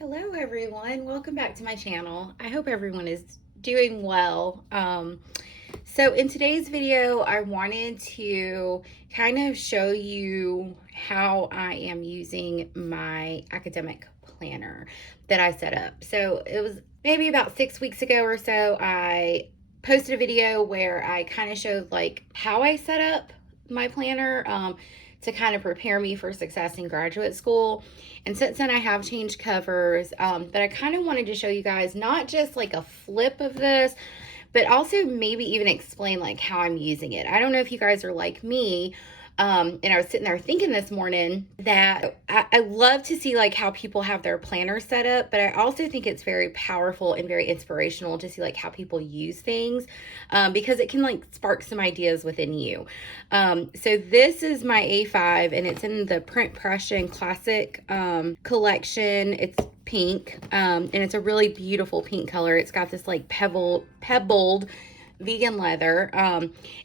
Hello everyone, welcome back to my channel. I hope everyone is doing well. So in today's video, I wanted to kind of show you how I am using my academic planner that I set up. So it was maybe about 6 weeks ago or so, I posted a video where I kind of showed like how I set up my planner to kind of prepare me for success in graduate school. And since then I have changed covers, but I kind of wanted to show you guys not just like a flip of this, but also maybe even explain like how I'm using it. I don't know if you guys are like me. And I was sitting there thinking this morning that I love to see like how people have their planner set up, but I also think it's very powerful and very inspirational to see like how people use things, because it can like spark some ideas within you. So this is my A5 and it's in the Print Prussian Classic collection. It's pink, and it's a really beautiful pink color. It's got this like pebbled vegan leather.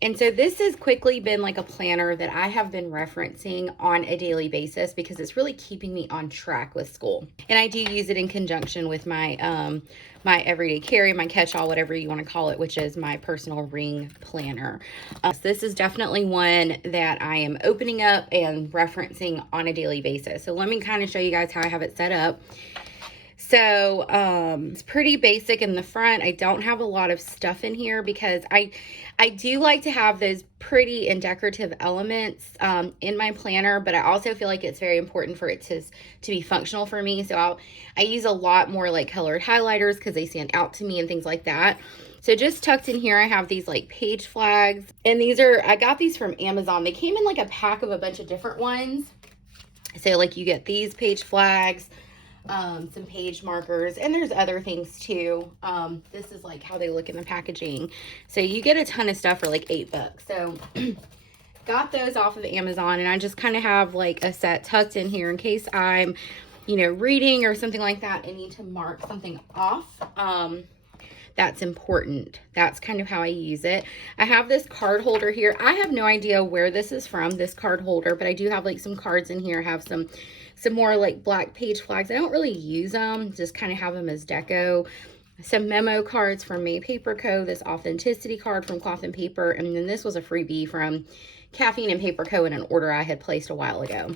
And so this has quickly been like a planner that I have been referencing on a daily basis because it's really keeping me on track with school. And I do use it in conjunction with my my everyday carry, my catch-all, whatever you want to call it, which is my personal ring planner. So this is definitely one that I am opening up and referencing on a daily basis. So let me kind of show you guys how I have it set up. So it's pretty basic in the front. I don't have a lot of stuff in here because I do like to have those pretty and decorative elements in my planner, but I also feel like it's very important for it to be functional for me. So I use a lot more like colored highlighters because they stand out to me and things like that. So just tucked in here, I have these like page flags, and I got these from Amazon. They came in like a pack of a bunch of different ones. So like you get these page flags, some page markers, and there's other things too. This is like how they look in the packaging. So you get a ton of stuff for like $8. So got those off of Amazon, and I just kind of have like a set tucked in here in case I'm, reading or something like that and need to mark something off. That's important. That's kind of how I use it. I have this card holder here. I have no idea where this is from, this card holder, but I do have like some cards in here. I have some more like black page flags. I don't really use them, just kind of have them as deco. Some memo cards from May Paper Co., this authenticity card from Cloth and Paper, and then this was a freebie from Caffeine and Paper Co. in an order I had placed a while ago.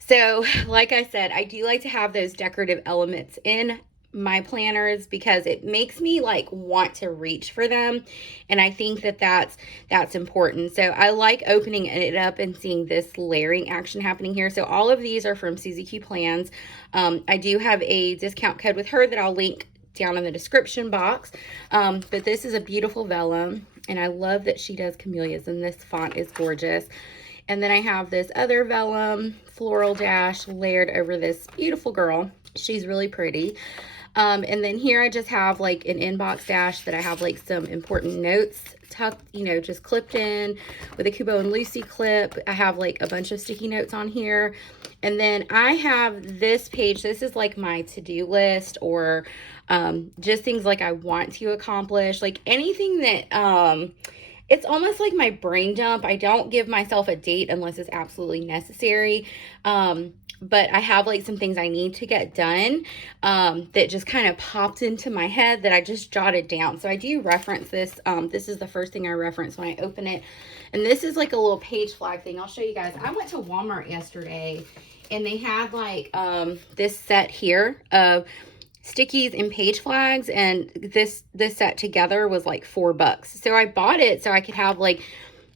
So like I said, I do like to have those decorative elements in my planners because it makes me like want to reach for them, and I think that that's important. So I like opening it up and seeing this layering action happening here. So all of these are from Suzee Q Plans. I do have a discount code with her that I'll link down in the description box, but this is a beautiful vellum, and I love that she does camellias, and this font is gorgeous. And then I have this other vellum floral dash layered over this beautiful girl. She's really pretty. And then here I just have like an inbox dash that I have like some important notes tucked, just clipped in with a Kubo and Lucy clip. I have like a bunch of sticky notes on here. And then I have this page. This is like my to-do list, or just things like I want to accomplish, like anything that, it's almost like my brain dump. I don't give myself a date unless it's absolutely necessary. But I have like some things I need to get done that just kind of popped into my head that I just jotted down. So I do reference this. This is the first thing I reference when I open it. And this is like a little page flag thing. I'll show you guys. I went to Walmart yesterday and they had like this set here of stickies and page flags, and this set together was like $4. So I bought it so I could have like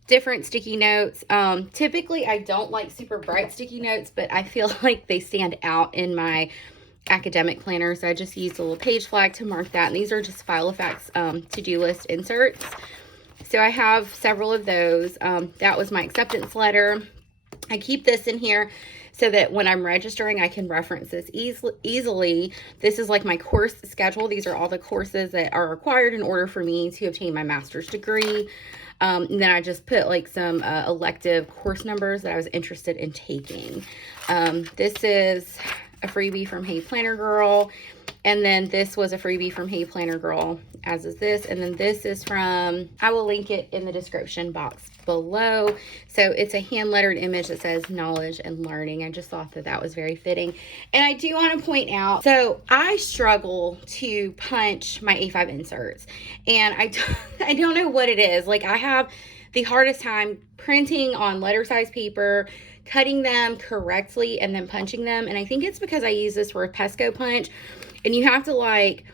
different sticky notes. Typically I don't like super bright sticky notes, but I feel like they stand out in my academic planner, so I just used a little page flag to mark that. And these are just File Effects to-do list inserts. So I have several of those. That was my acceptance letter. I keep this in here so that when I'm registering, I can reference this easily. This is like my course schedule. These are all the courses that are required in order for me to obtain my master's degree. And then I just put like some elective course numbers that I was interested in taking. This is a freebie from Hey Planner Girl. And then this was a freebie from Hey Planner Girl, as is this. And then this is from, I will link it in the description box below. So it's a hand lettered image that says knowledge and learning. I just thought that that was very fitting. And I do want to point out, so I struggle to punch my A5 inserts. And I don't know what it is. Like, I have the hardest time printing on letter size paper, cutting them correctly, and then punching them. And I think it's because I use this for a Pesco punch. And you have to like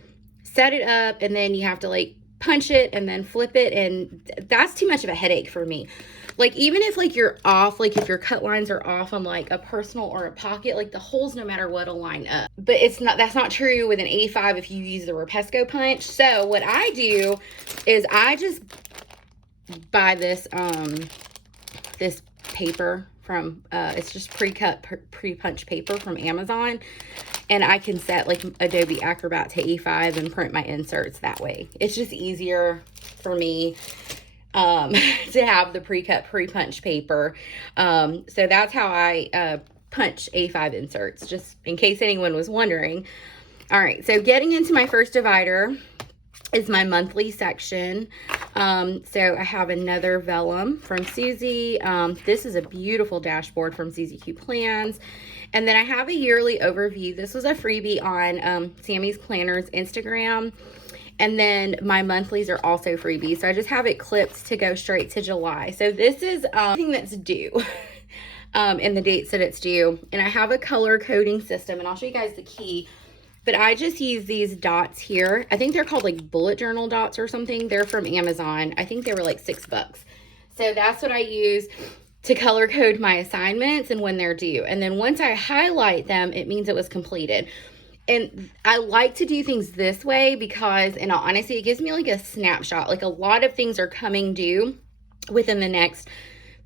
set it up, and then you have to like punch it and then flip it. And that's too much of a headache for me. Like, even if like you're off, like if your cut lines are off on like a personal or a pocket, like the holes no matter what will line up. But that's not true with an A5 if you use the Repesco punch. So what I do is I just buy this this paper from it's just pre-cut pre-punch paper from Amazon. And I can set like Adobe Acrobat to A5 and print my inserts that way. It's just easier for me to have the pre-cut, pre-punched paper. So that's how I punch A5 inserts, just in case anyone was wondering. All right, so getting into my first divider is my monthly section. So I have another vellum from Suzee. This is a beautiful dashboard from Suzee Q Plans. And then I have a yearly overview. This was a freebie on Sammy's Planners Instagram. And then my monthlies are also freebies. So I just have it clipped to go straight to July. So this is everything that's due and the dates that it's due. And I have a color coding system, and I'll show you guys the key. But I just use these dots here. I think they're called like bullet journal dots or something. They're from Amazon. I think they were like $6. So that's what I use to color code my assignments and when they're due. And then once I highlight them, it means it was completed. And I like to do things this way because, in all honesty, it gives me like a snapshot. Like, a lot of things are coming due within the next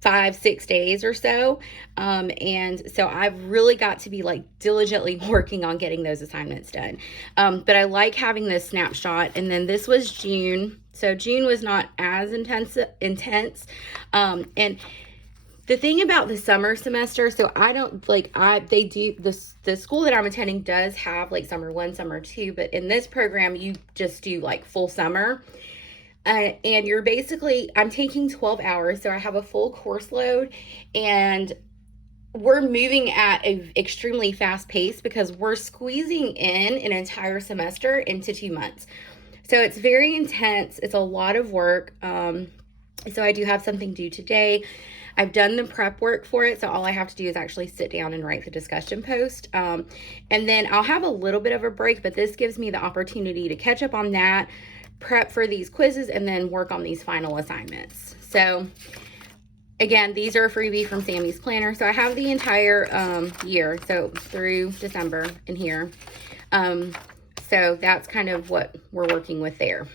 5-6 days or so. And so I've really got to be like diligently working on getting those assignments done. But I like having this snapshot. And then this was June. So June was not as intense. And the thing about the summer semester, so I don't like, they do this, the school that I'm attending does have like summer 1, summer 2, but in this program, you just do like full summer. And you're basically, I'm taking 12 hours. So I have a full course load, and we're moving at an extremely fast pace because we're squeezing in an entire semester into 2 months. So it's very intense. It's a lot of work. So I do have something due today. I've done the prep work for it, so all I have to do is actually sit down and write the discussion post. And then I'll have a little bit of a break, but this gives me the opportunity to catch up on that, prep for these quizzes, and then work on these final assignments. So again, these are a freebie from Sammy's Planner. So I have the entire year, so through December in here. So that's kind of what we're working with there.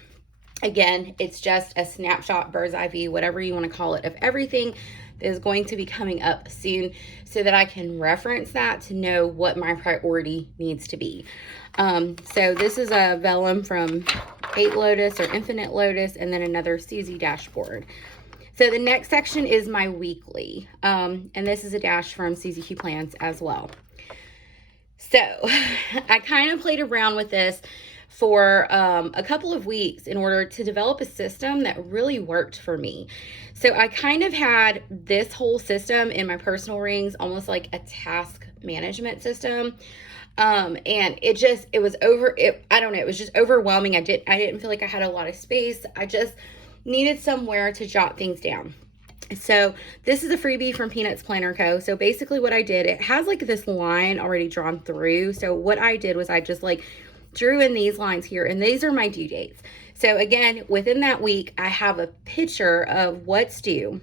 Again, it's just a snapshot, bird's eye view, whatever you want to call it, of everything that is going to be coming up soon, so that I can reference that to know what my priority needs to be. So this is a vellum from 8 Lotus or Infinite Lotus, and then another Suzee dashboard. So the next section is my weekly, and this is a dash from Suzee Q Plans as well. So I kind of played around with this for a couple of weeks in order to develop a system that really worked for me. So I kind of had this whole system in my personal rings, almost like a task management system. And it was just overwhelming. I didn't feel like I had a lot of space. I just needed somewhere to jot things down. So this is a freebie from Peanuts Planner Co. So basically what I did, it has like this line already drawn through. So what I did was I just like drew in these lines here, and these are my due dates. So again, within that week, I have a picture of what's due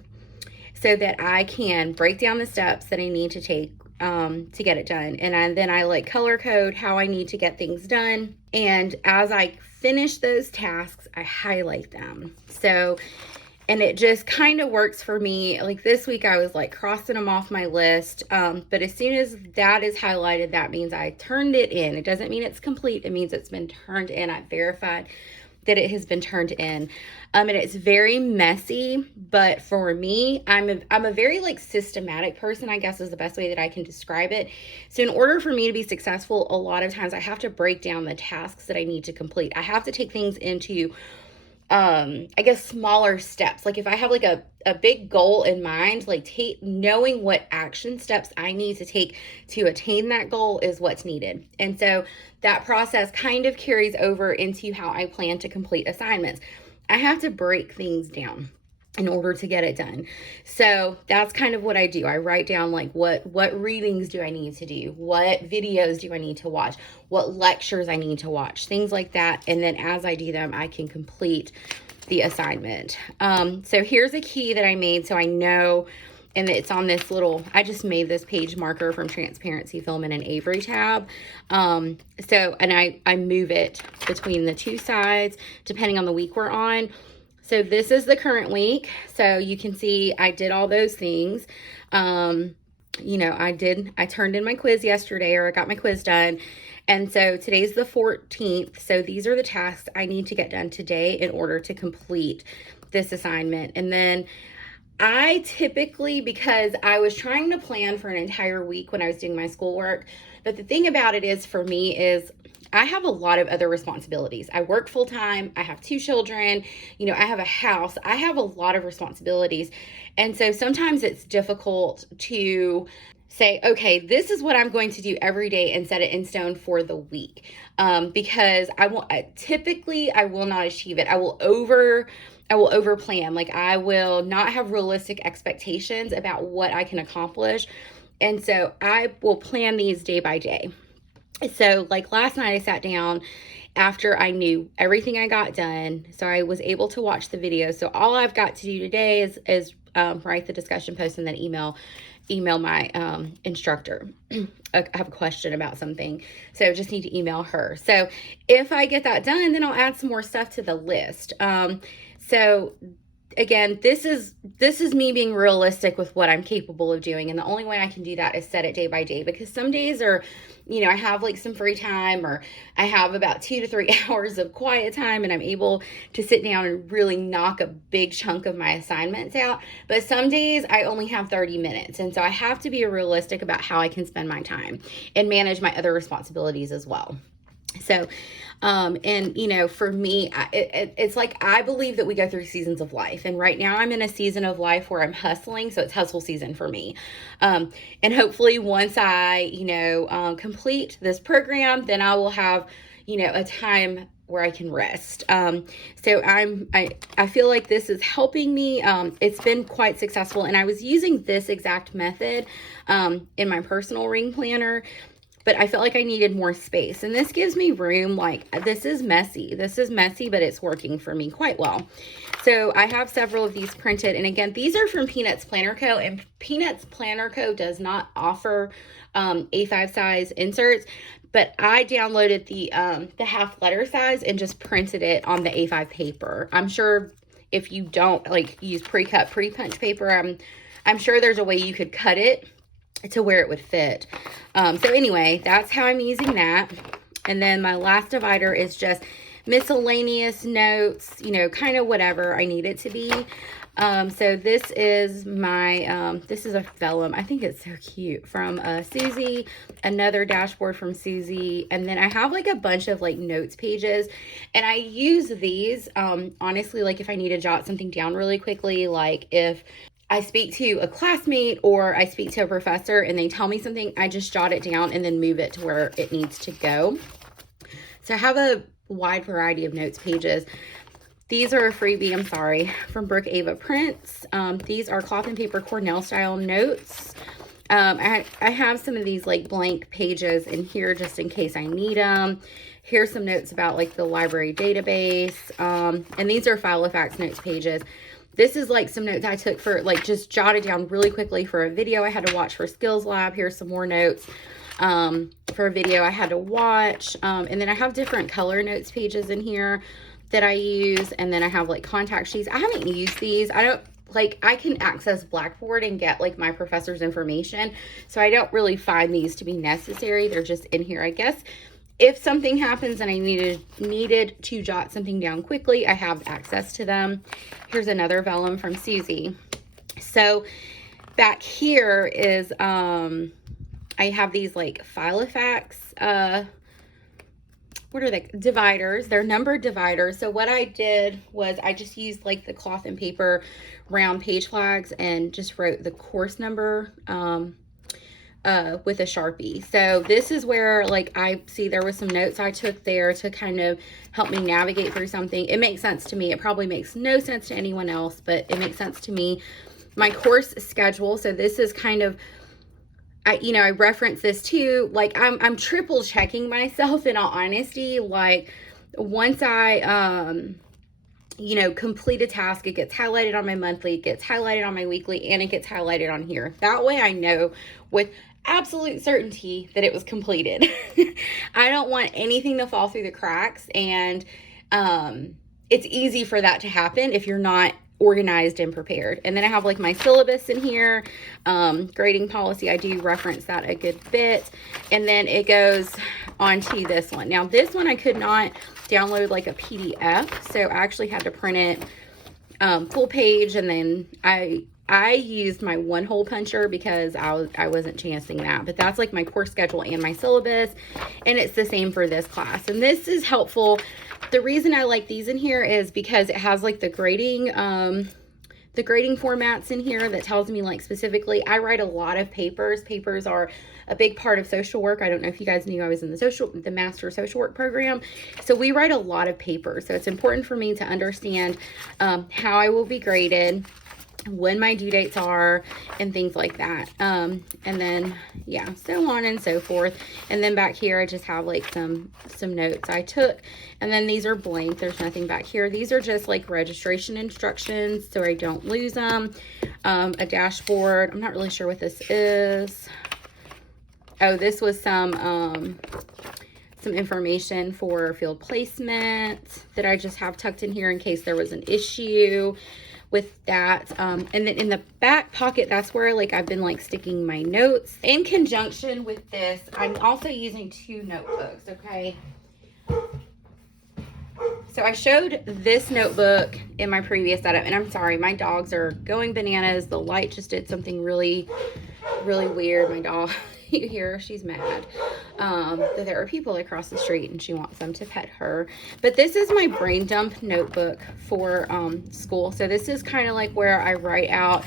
so that I can break down the steps that I need to take to get it done. And then I like color code how I need to get things done. And as I finish those tasks, I highlight them. So, and it just kind of works for me. Like this week, I was like crossing them off my list. But as soon as that is highlighted, that means I turned it in. It doesn't mean it's complete. It means it's been turned in. I verified that it has been turned in. And it's very messy, but for me, I'm a very like systematic person, I guess is the best way that I can describe it. So in order for me to be successful, a lot of times I have to break down the tasks that I need to complete. I have to take things into I guess smaller steps. Like if I have like a big goal in mind, like knowing what action steps I need to take to attain that goal is what's needed. And so that process kind of carries over into how I plan to complete assignments. I have to break things down in order to get it done. So that's kind of what I do. I write down like what readings do I need to do? What videos do I need to watch? What lectures I need to watch? Things like that. And then as I do them, I can complete the assignment. So here's a key that I made so I know, and it's on this little, I just made this page marker from Transparency Filament and Avery tab. And I move it between the two sides depending on the week we're on. So this is the current week. So you can see I did all those things. You know, I turned in my quiz yesterday, or I got my quiz done. And so today's the 14th. So these are the tasks I need to get done today in order to complete this assignment. And then I typically, because I was trying to plan for an entire week when I was doing my schoolwork, but the thing about it is for me is I have a lot of other responsibilities. I work full time. I have 2 children. You know, I have a house. I have a lot of responsibilities. And so sometimes it's difficult to say, okay, this is what I'm going to do every day and set it in stone for the week. Because I will not achieve it. I will over plan. Like I will not have realistic expectations about what I can accomplish. And so I will plan these day by day. So like last night I sat down after I knew everything I got done. So I was able to watch the video. So all I've got to do today is write the discussion post and then email my instructor. I have a question about something. So I just need to email her. So if I get that done, then I'll add some more stuff to the list. So again, this is me being realistic with what I'm capable of doing. And the only way I can do that is set it day by day, because some days are, you know, I have like some free time, or I have about 2 to 3 hours of quiet time and I'm able to sit down and really knock a big chunk of my assignments out. But some days I only have 30 minutes. And so I have to be realistic about how I can spend my time and manage my other responsibilities as well. So, and you know, for me, it's like, I believe that we go through seasons of life, and right now I'm in a season of life where I'm hustling. So it's hustle season for me. And hopefully once I, you know, complete this program, then I will have, you know, a time where I can rest. So I feel like this is helping me. It's been quite successful, and I was using this exact method, in my personal ring planner, but I felt like I needed more space. And this gives me room. Like, this is messy, but it's working for me quite well. So I have several of these printed. And again, these are from Peanuts Planner Co. And Peanuts Planner Co. does not offer A5 size inserts, but I downloaded the half letter size and just printed it on the A5 paper. I'm sure if you don't like use pre-cut, pre-punch paper, I'm sure there's a way you could cut it to where it would fit. So anyway, that's how I'm using that. And then my last divider is just miscellaneous notes, you know, kind of whatever I need it to be. So this is my, this is a vellum. I think it's so cute, from Suzee, another dashboard from Suzee. And then I have like a bunch of like notes pages, and I use these, honestly, like if I need to jot something down really quickly, like if I speak to a classmate or I speak to a professor and they tell me something, I just jot it down and then move it to where it needs to go. So I have a wide variety of notes pages. These are a freebie, I'm sorry, from Brooke Ava Prints. These are cloth and paper Cornell style notes. I have some of these like blank pages in here just in case I need them. Here's some notes about like the library database. And these are Filofax notes pages. This is like some notes I took for like just jotted down really quickly for a video I had to watch for Skills Lab. Here's some more notes for a video I had to watch. And then I have different color notes pages in here that I use. And then I have like contact sheets. I haven't used these. I can access Blackboard and get like my professor's information. So I don't really find these to be necessary. They're just in here, I guess. if something happens and I needed to jot something down quickly, I have access to them. Here's another vellum from Suzee. So back here is, I have these like Filofax, what are they? Dividers. They're numbered dividers. So what I did was I just used like the cloth and paper round page flags and just wrote the course number, with a Sharpie. So this is where, like, I see there was some notes I took there to kind of help me navigate through something. It makes sense to me. It probably makes no sense to anyone else, but it makes sense to me. My course schedule. So this is kind of, I reference this too. Like, I'm triple checking myself, in all honesty. Like, once I, complete a task, it gets highlighted on my monthly, it gets highlighted on my weekly, and it gets highlighted on here. That way I know with absolute certainty that it was completed. I don't want anything to fall through the cracks, and it's easy for that to happen if you're not organized and prepared. And then I have like my syllabus in here, grading policy. I do reference that a good bit. And then it goes on to this one. Now this one I could not download like a PDF, so I actually had to print it full page, and then I used my one hole puncher because I wasn't chancing that. But that's like my course schedule and my syllabus, and it's the same for this class. And this is helpful. The reason I like these in here is because it has like the grading formats in here that tells me, like, specifically, I write a lot of papers. Papers are a big part of social work. I don't know if you guys knew I was in the Master Social Work program. So we write a lot of papers. So it's important for me to understand how I will be graded, when my due dates are, and things like that. And then, yeah, so on and so forth. And then back here, I just have like some notes I took. And then these are blank. There's nothing back here. These are just like registration instructions, so I don't lose them. A dashboard. I'm not really sure what this is. Oh, this was some information for field placement that I just have tucked in here in case there was an issue with that. And then in the back pocket, that's where, like, I've been like sticking my notes. In conjunction with this, I'm also using 2 notebooks. Okay, so I showed this notebook in my previous setup, and I'm sorry, my dogs are going bananas. The light just did something really weird. My dog, you hear her, she's mad that there are people across the street and she wants them to pet her. But this is my brain dump notebook for school. So this is kind of like where I write out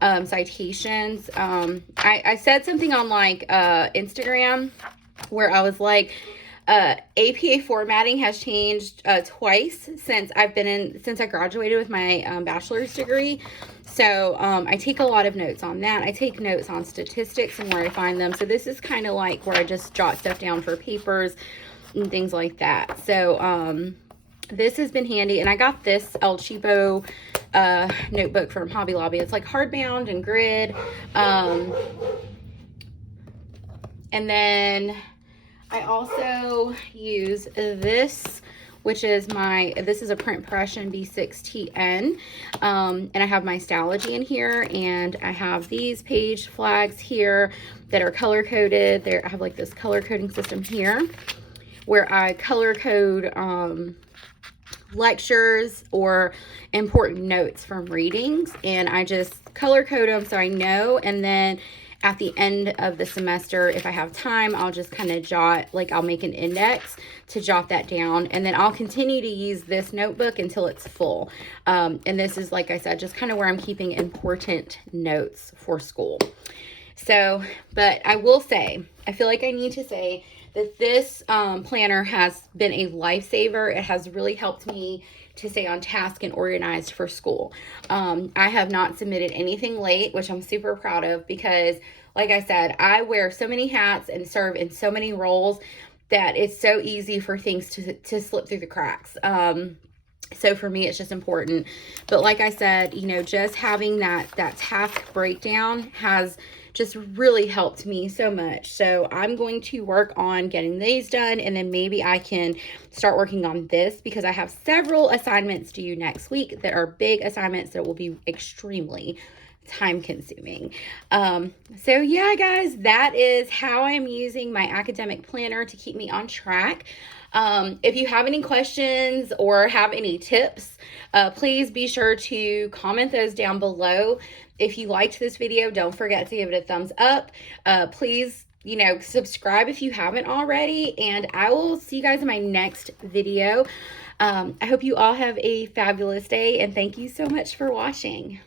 citations. I said something on like Instagram where I was like, APA formatting has changed twice since I graduated with my bachelor's degree. So I take a lot of notes on that. I take notes on statistics and where I find them. So this is kind of like where I just jot stuff down for papers and things like that. So this has been handy. And I got this El Cheapo notebook from Hobby Lobby. It's like hardbound and grid. And then I also use this, which is this is a Print Impression B6TN. And I have my Stalogy in here, and I have these page flags here that are color coded. I have like this color coding system here where I color code lectures or important notes from readings, and I just color code them so I know. And then at the end of the semester, if I have time, I'll just kind of jot, like, I'll make an index to jot that down, and then I'll continue to use this notebook until it's full. And this is, like I said, just kind of where I'm keeping important notes for school. So, but I will say, I feel like I need to say that this planner has been a lifesaver. It has really helped me to stay on task and organized for school. I have not submitted anything late, which I'm super proud of, because like I said, I wear so many hats and serve in so many roles that it's so easy for things to slip through the cracks. So for me, it's just important. But like I said, just having that task breakdown has just really helped me so much. So I'm going to work on getting these done, and then maybe I can start working on this, because I have several assignments due next week that are big assignments that will be extremely time consuming. So yeah, guys, that is how I'm using my academic planner to keep me on track. If you have any questions or have any tips, please be sure to comment those down below. If you liked this video, don't forget to give it a thumbs up. Please, subscribe if you haven't already, and I will see you guys in my next video. I hope you all have a fabulous day, and thank you so much for watching.